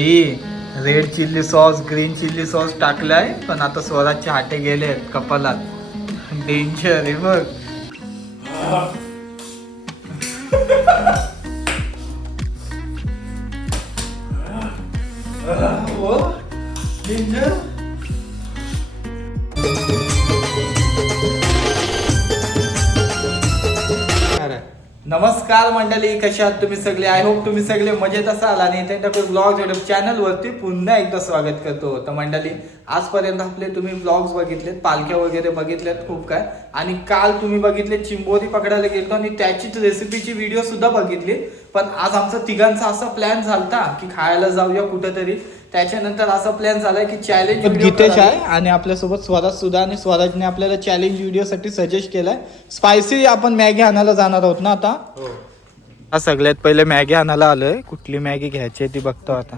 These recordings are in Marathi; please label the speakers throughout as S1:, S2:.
S1: ही red chilli sauce green chilli sauce टाकलाय पण आता स्वराजचे हाटे गेले कपालात. डेंजर आहे बघ. डेंजर नमस्कार मंडळी कशा आहात तुम्ही सगळे? आय होप तुम्ही सगळे मजेत असाल आणि त्यांच्या ब्लॉग युट्यूब चॅनलवरती पुन्हा एकदा स्वागत करतो. तर मंडळी आजपर्यंत आपले तुम्ही ब्लॉग्स बघितलेत पालख्या वगैरे बघितल्यात खूप काय? आणि काल तुम्ही बघितले चिंबोरी पकडायला गेलो आणि त्याचीच रेसिपीची व्हिडिओ सुद्धा बघितली. पण आज आमचा तिघांचा असा प्लॅन झालता की खायला जाऊया कुठेतरी. त्याच्यानंतर असा प्लॅन झालाय की चॅलेंज गीतेश आहे आणि आपल्यासोबत स्वराज सुद्धा आणि स्वराजने आपल्याला चॅलेंज व्हिडिओसाठी सजेस्ट केलाय. स्पायसी आपण मॅगी आणायला जाणार आहोत ना आता? हा. सगळ्यात पहिले मॅगी आणायला आलोय. कुठली मॅगी घ्यायची आहे ती बघतो आता.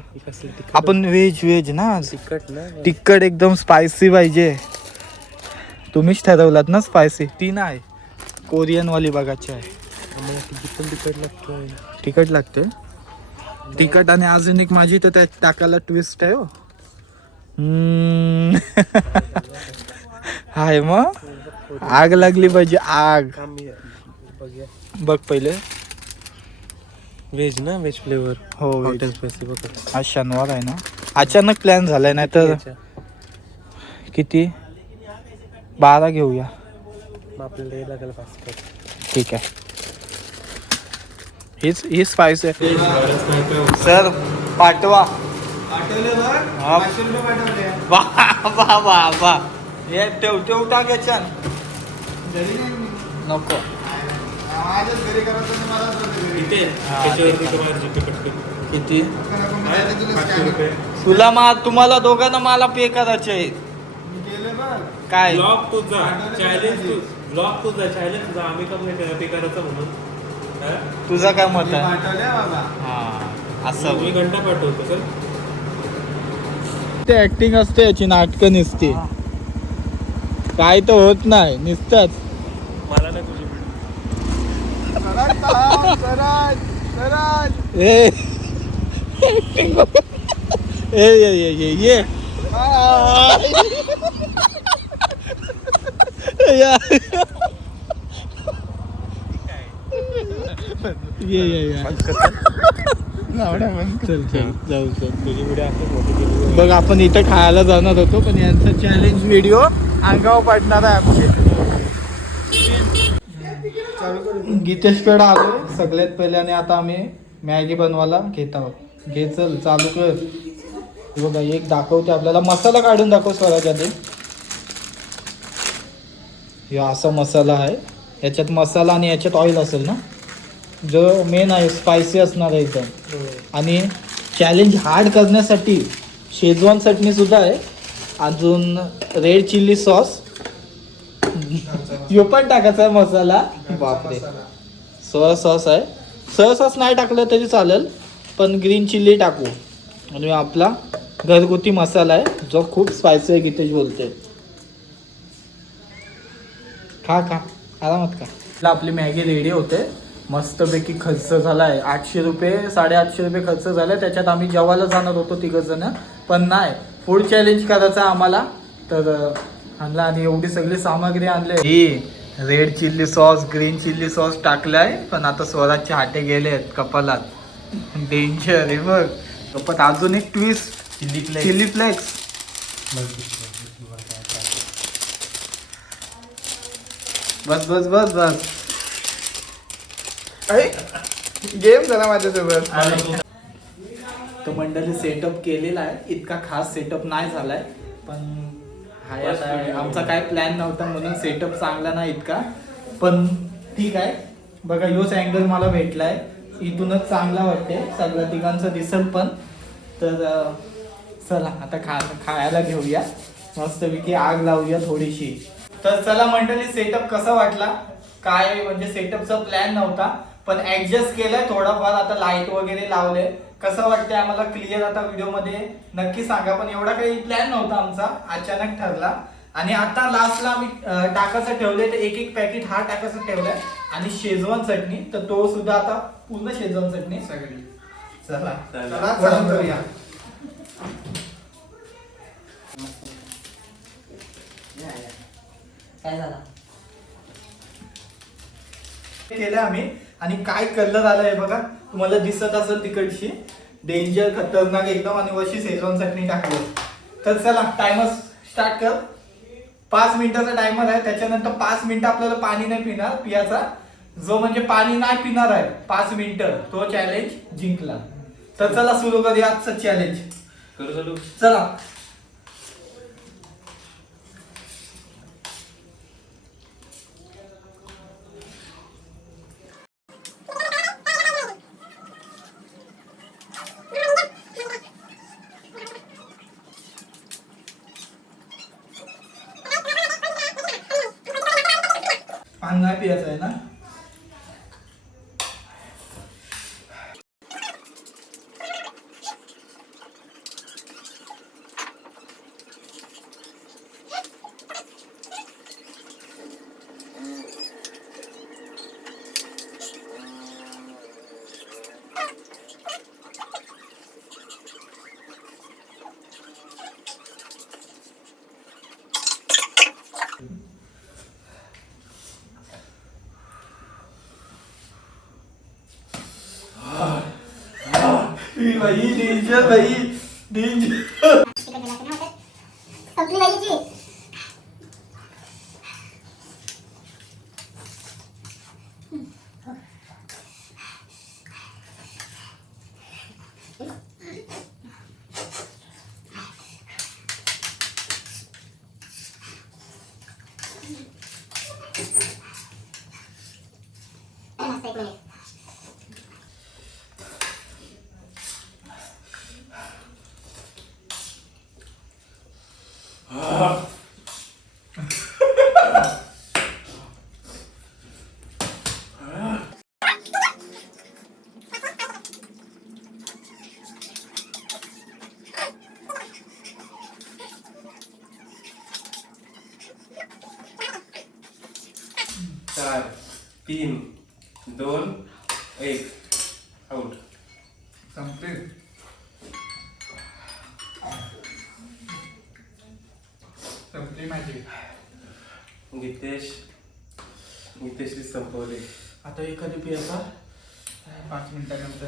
S1: आपण व्हेज व्हेज ना आज.
S2: तिखट ना
S1: तिखट एकदम स्पायसी पाहिजे. तुम्हीच ठरवलात ना स्पायसी ती नाही. कोरियन वाली बघायची आहे.
S2: पण तिखट लागतं
S1: तिखट लागते तिखट आणि अजून एक माझी तर त्यात टाकायला ट्विस्ट आहे हो. हाय मग? आग लागली पाहिजे आग. बघ पहिले.
S2: व्हेज ना? व्हेज फ्लेवर
S1: हो
S2: हॉटेल बघ.
S1: आज शनिवार आहे ना? अचानक प्लॅन झालाय नाही तर किती? बारा घेऊया.
S2: मग आपल्याला
S1: ठीक आहे. हीच ही स्पाइस आहे. सर पाठवा. हा. वा वा वा वा. हे ठेव ठेव टाक याच्यान नको. किती? तुला मा तुम्हाला दोघांना मला पे करायचे आहेत. काय?
S3: ब्लॉग तुझा चॅलेंज तू. ब्लॉग तुझा चॅलेंज तुझा आम्ही कम नाही ते करायचं म्हणून?
S1: तुझं काय मत आहे? हा असं
S3: मी घंटा पाठवतो सर
S1: ते ऍक्टिंग असते याची नाटकं निसते. काय तर होत नाही निसतच.
S3: मला नाही तुझी
S1: ए acting बघ. ए ये ये ये ये. या. ये चल चल. जाऊ चल.
S2: तुझी व्हिडिओ असं मोठी केली
S1: बघ आपण इथं खायला जाणार होतो पण यांचा चॅलेंज व्हिडिओ अंगावर पडणार आहे आमचे. गीतेशकडे आलोय सगळ्यात पहिले आणि आता आम्ही मॅगी बनवायला घेत आहोत. घे चल चालू कर. बघा एक दाखवते आपल्याला. मसाला काढून दाखव स्वराज आधी. हे असा मसाला आहे. याच्यात मसाला आणि याच्यात ऑइल असेल ना? जो मेन आहे स्पायसी असणार आहे एकदम. आणि चॅलेंज हार्ड करण्यासाठी शेजवान चटणी सुद्धा आहे. अजून रेड चिल्ली सॉस यो पण टाकायचा आहे मसाला. बापरे. सोया सॉस आहे. सोया सॉस नाही टाकलं तरी चालेल पण ग्रीन चिल्ली टाकू. आणि आपला घरगुती मसाला आहे जो खूप स्पायसी आहे गीतेश बोलते खा खा. आरामात खा. आपली मॅगी रेडी होते. मस्तपैकी खर्च झाला आहे आठशे रुपये साडेआठशे रुपये खर्च झाला. त्याच्यात आम्ही जेवायला जाणार होतो तिघ जण. पण नाही फूड चॅलेंज करायचं आहे आम्हाला. तर आणला आणि एवढी सगळी सामग्री आणली. ही red chilli sauce green chilli sauce टाकलाय. पण आता स्वराजचे हाटे गेले कपालात. डेंजर आहे बघ. पण अजून एक twist chilli flakes chilli flakes बस बस बस बस.
S4: गेम झाला माझ्यासोबत.
S1: तो मंडळी सेटअप केलेला आहे. इतका खास सेटअप नाही झालाय. पण हाय आमचा काय प्लॅन नव्हता म्हणून सेटअप चांगला नाही इतका. पण ठीक आहे बघा योच अँगल मला भेटलाय. इथूनच चांगला वाटते सगळ्या तिघांचं दिसल पण. तर चला आता खा खायला घेऊया. मस्तपैकी आग लावूया थोडीशी. तर चला मंडळी सेटअप कसा वाटला? काय म्हणजे सेटअपचा प्लॅन नव्हता. पण ऍडजस्ट केलंय थोडाफार. आता लाइट वगैरे लावले कसं वाटतंय आम्हाला क्लिअर आता व्हिडिओमध्ये? नक्की सांगा. पण एवढा काही प्लॅन नव्हता आमचा. अचानक ठरला. आणि आता लास्टला आम्ही टाकायचं ठेवले तर एक एक पॅकेट हा टाकायचं ठेवलाय. आणि शेजवान चटणी. तर तो सुद्धा आता पूर्ण शेजवान चटणी. सगळी. चला.
S5: काय झाला?
S1: केलं आम्ही. आणि काय कलर आलाय बघा. तुम्हाला दिसत असेल तिकडची. डेंजर खतरनाक एकदम. आणि वशी सेजवान चटणी टाकली. तर चला टायमर स्टार्ट कर. पाच मिनिटाचा टायमर आहे. त्याच्यानंतर पाच मिनिटं आपल्याला पाणी नाही पिणार पियाचा. जो म्हणजे पाणी नाही पिणार आहे. पाच मिनिटं. तो चॅलेंज जिंकला. तर चला सुरू करूया आजचं चॅलेंज
S3: करू. चालू.
S1: चला पाणी नाही पियाचं आहे ना ही बाई डेंजर बाई डेंजर
S6: संपली भाजीची एक मिनिट
S3: चार तीन दोन एक आउट
S4: संपली
S3: नितेशने संपवले.
S1: आता एखादी पियाचा
S4: पाच मिनिटानंतर.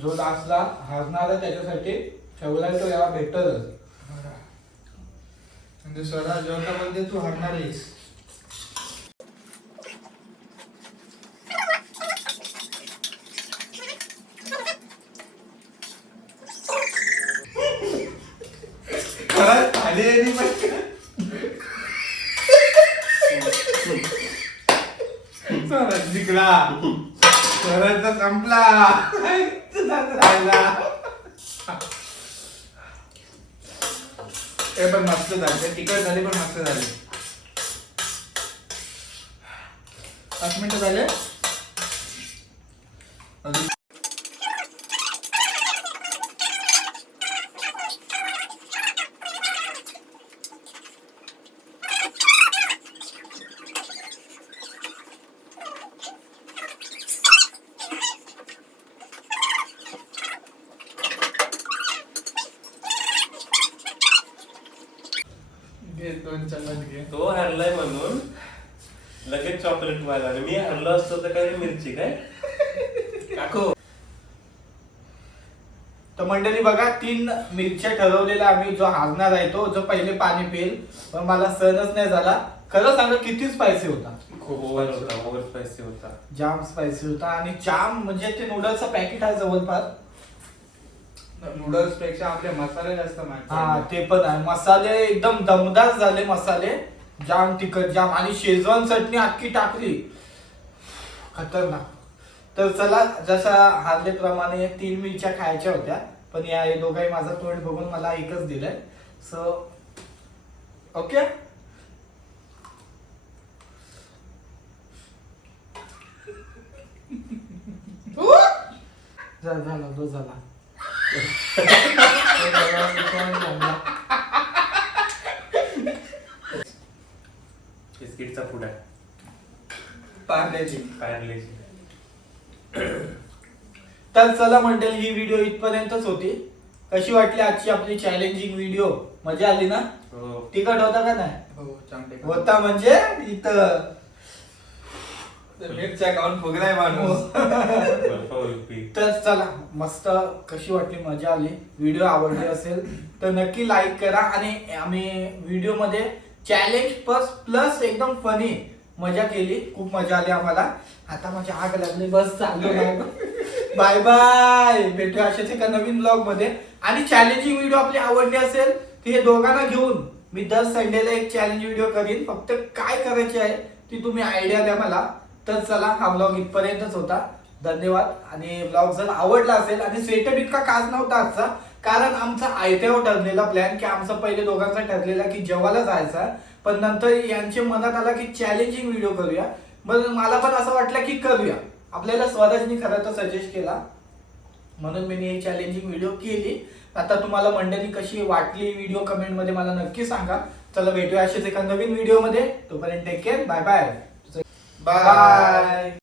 S1: जो लास्टला हसणार आहे त्याच्यासाठी ठेवलाय तो याला भेटतच.
S4: म्हणजे स्वरा जेव्हा तू हरणार आहेस. खाली जिंकला संपला. राहिला. ते पण मस्त झाले. तिखट झाले पण मस्त झाले. पाच मिनिटं झाले. अजून घे दोन चम्मच घे.
S3: तो हरलाय म्हणून लगेच चॉकलेट व्हायला आणि मी हरलो असतो तर काय मिरची काय?
S1: काकू. तर मंडळी बघा तीन मिरच्या ठरवलेल्या आम्ही जो हारणार आहे तो जो पहिले पाणी पिईल पण मला सहनच नाही झाला. खरं सांगा किती स्पायसी होता?
S3: खूप ओव्हर होता. ओव्हर स्पायसी होता.
S1: जाम स्पायसी होता. आणि जाम म्हणजे ते नूडल्सचं पॅकेट आहे जवळपास.
S4: नूडल्सपेक्षा आपले मसाले जास्त
S1: हा
S4: माहिती
S1: ते पण आहे. मसाले एकदम दमदार झाले मसाले. जाम तिखट जाम. आणि शेजवान चटणी अख्खी टाकली. खतरनाक. तर चला जसा हारलेप्रमाणे तीन मिरच्या खायच्या होत्या. पण या हे दोघाही माझा तोंड बघून मला एकच दिलंय. सो ओके झाला झाला.
S3: बिस्किटचा पुडा.
S1: पार्लेजी.
S3: पार्लेची
S1: तर चला मंडळी ही व्हिडिओ इथपर्यंतच होती. कशी वाटली आजची आपली चॅलेंजिंग व्हिडिओ मजा आली ना?
S3: हो.
S1: तिखट होता का नाही?
S4: हो चांगले.
S1: होता म्हणजे इथं.
S4: मिरच्या खाऊन फुगलाय माणूस.
S3: उलपी.
S1: तर चला मस्त कशी वाटली मजा आली. व्हिडिओ आवडली असेल तर नक्की लाईक करा आणि आम्ही व्हिडिओमध्ये चॅलेंज प्लस प्लस एकदम फनी मजा केली. खूप मजा आली आम्हाला. आता माझी आग लागली बस चालू बाय बाय भेटूया अशाच एका नवीन ब्लॉगमध्ये. आणि चॅलेंजिंग व्हिडिओ आपली आवडली असेल ती हे दोघांना घेऊन मी दर संडेला एक चॅलेंज व्हिडिओ करीन. फक्त काय करायचे आहे ती तुम्ही आयडिया द्या मला. तर चला हा ब्लॉग इथपर्यंतच होता. धन्यवाद. आणि ब्लॉग जर आवडला असेल आणि सेटअप इतका खास नव्हता आजचा कारण आमचा आयत्यावर ठरलेला प्लॅन की आमचा पहिले दोघांचा ठरलेला की जेवायला जायचा पण नंतर यांच्या मनात आला की चॅलेंजिंग व्हिडिओ करूया. मग मला पण असं वाटलं की करूया. आपल्याला स्वराजनी खरं तर सजेस्ट केला. म्हणून मी ही चॅलेंजिंग व्हिडिओ केली. आता तुम्हाला मंडळी कशी वाटली व्हिडिओ कमेंटमध्ये मला नक्की सांगा. चला भेटूया असेच एका नवीन व्हिडिओमध्ये. तोपर्यंत take care bye
S4: bye
S1: bye